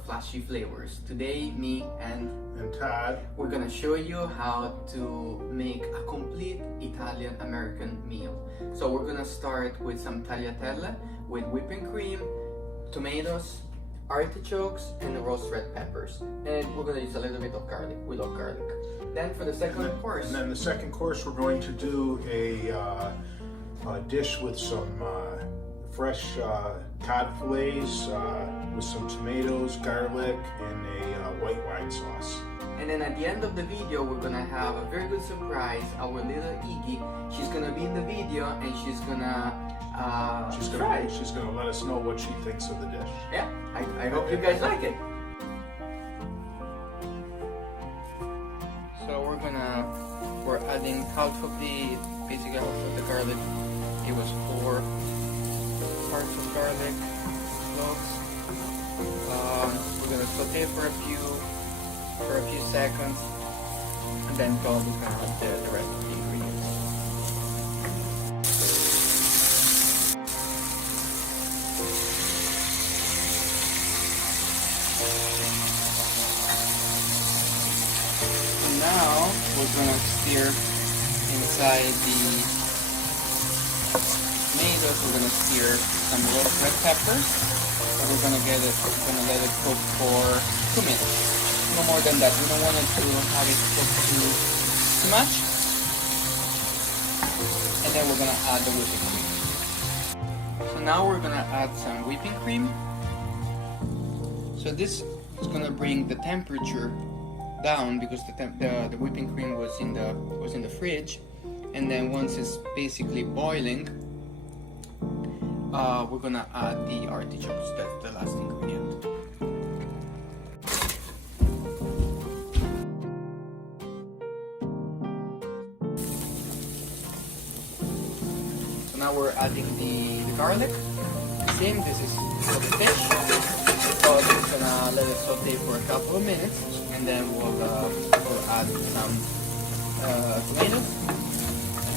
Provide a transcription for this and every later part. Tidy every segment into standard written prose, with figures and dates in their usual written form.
of flashy flavors. Today, me and Todd, we're gonna show you how to make a complete Italian-American meal. So we're gonna start with some tagliatelle with whipping cream, tomatoes, artichokes, and roast red peppers. And we're gonna use a little bit of garlic. We love garlic. Then for the second course. And then the second course, we're going to do a dish with some fresh cod fillets with some tomatoes, garlic, and a white wine sauce. And then at the end of the video, we're gonna have a very good surprise. Our little Iggy, she's gonna be in the video and she's gonna let us know what she thinks of the dish. Yeah, I hope you guys like it. So we're adding basically half of the garlic. It was 4 parts of garlic cloves. We're gonna saute for a few seconds, and then probably gonna add the rest of the ingredients. And now we're gonna stir inside the tomatoes. We're gonna stir some roast red peppers. We're gonna let it cook for 2 minutes. No more than that. We don't want it to have it cook too much. And then we're gonna add the whipping cream. So now we're gonna add some whipping cream. So this is gonna bring the temperature down because the whipping cream was in the fridge. And then once it's basically boiling, we're gonna add the artichokes. That's the last ingredient. So now we're adding the garlic. Same, this is for the fish. So we're just gonna let it saute for a couple of minutes, and then we'll add some tomatoes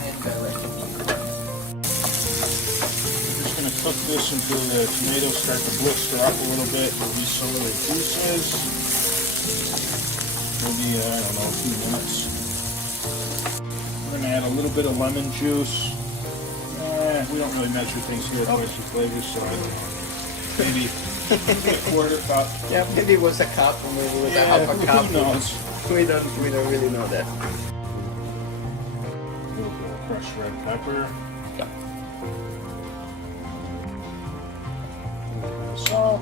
and the rest of the ingredients. Going to cook this until the tomatoes start to blister up a little bit, release some of the juices. Maybe, I don't know, a few minutes. I'm going to add a little bit of lemon juice. We don't really measure things here at Spicy Flavors, so I don't know. Maybe a quarter cup. Yeah, maybe it was a cup, or maybe it was a half a cup. Who knows? We don't really know that. A little bit of crushed red pepper. Yeah. Salt.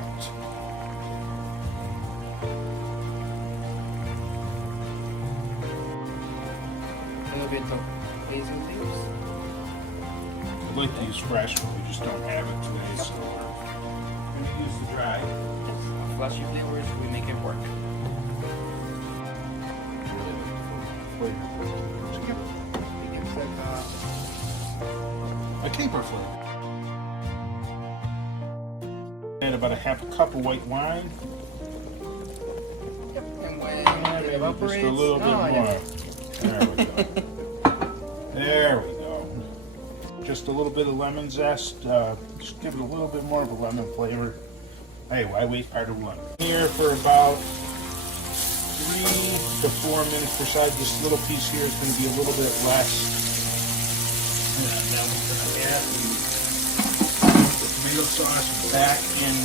A little bit of basil leaves. I'd like to use fresh, but we just don't have it today, so we're going to use the dry. Yes. Flashy flavors, we make it work. It's like A caper flavor. Add about a half a cup of white wine. Yep. And when it evaporates, just a little bit more. Yeah. There we go. There we go. Just a little bit of lemon zest. Just give it a little bit more of a lemon flavor. Hey, why waste part of one? Here for about 3 to 4 minutes per side. This little piece here is going to be a little bit less. And then we're going to add the tomato sauce back in.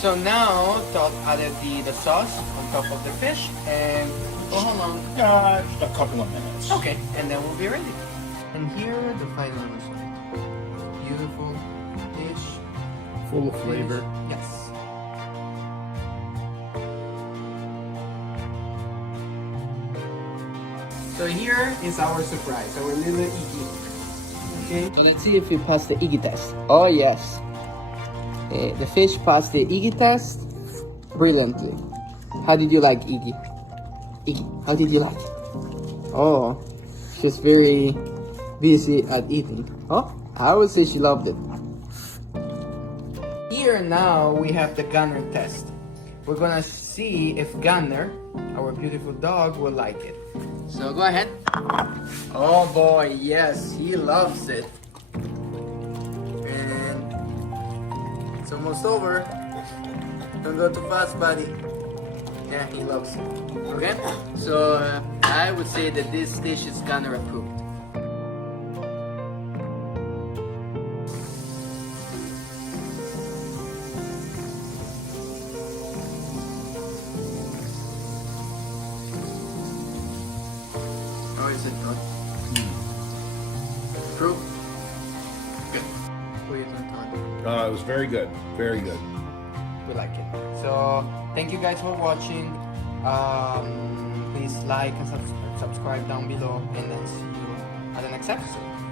So now Todd added the sauce on top of the fish, and how long? A couple of minutes. Okay, and then we'll be ready. And here the final result. Beautiful dish. Full of flavor. Yes. So here is our surprise, our little Iggy. Okay. So let's see if we pass the Iggy test. Oh yes. The fish passed the Iggy test brilliantly. How did you like Iggy? Iggy, how did you like it? Oh, she's very busy at eating. Oh, I would say she loved it. Here now we have the Gunner test. We're gonna see if Gunner, our beautiful dog, will like it. So go ahead. Oh boy, yes, he loves it. And it's almost over. Don't go too fast, buddy. Yeah, he loves it. Okay? So I would say that this dish is Gunner approved. How is it, Todd? Approved? Good. What do you think, Todd? It was very good. Very good. We like it. So thank you guys for watching. Please like and subscribe down below, and then see you at the next episode.